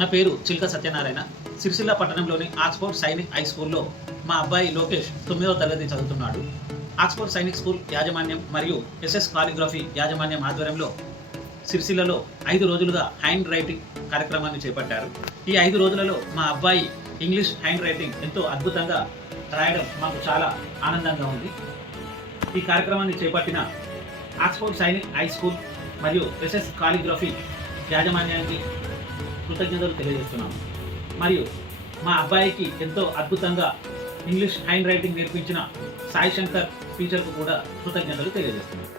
నా పేరు చిల్క సత్యనారాయణ. సిరిసిల్ల పట్టణంలోని ఆక్స్ఫోర్డ్ సైనిక్ హై స్కూల్లో మా అబ్బాయి లోకేష్ 9వ తరగతి చదువుతున్నాడు. ఆక్స్ఫోర్డ్ సైనిక్ స్కూల్ యాజమాన్యం మరియు ఎస్ఎస్ కాలిగ్రఫీ యాజమాన్యం ఆధ్వర్యంలో సిరిసిల్లలో 5 రోజులుగా హ్యాండ్ రైటింగ్ కార్యక్రమాన్ని చేపట్టారు. ఈ 5 రోజులలో మా అబ్బాయి ఇంగ్లీష్ హ్యాండ్ రైటింగ్ ఎంతో అద్భుతంగా రాయడం మాకు చాలా ఆనందంగా ఉంది. ఈ కార్యక్రమాన్ని చేపట్టిన ఆక్స్ఫోర్డ్ సైనిక్ హై స్కూల్ మరియు ఎస్ఎస్ కాలిగ్రఫీ యాజమాన్యానికి కృతజ్ఞతలు తెలియజేస్తున్నాము. మరియు మా అబ్బాయికి ఎంతో అద్భుతంగా ఇంగ్లీష్ హ్యాండ్ రైటింగ్ నేర్పించిన సాయి శంకర్ టీచర్కు కూడా కృతజ్ఞతలు తెలియజేస్తున్నాము.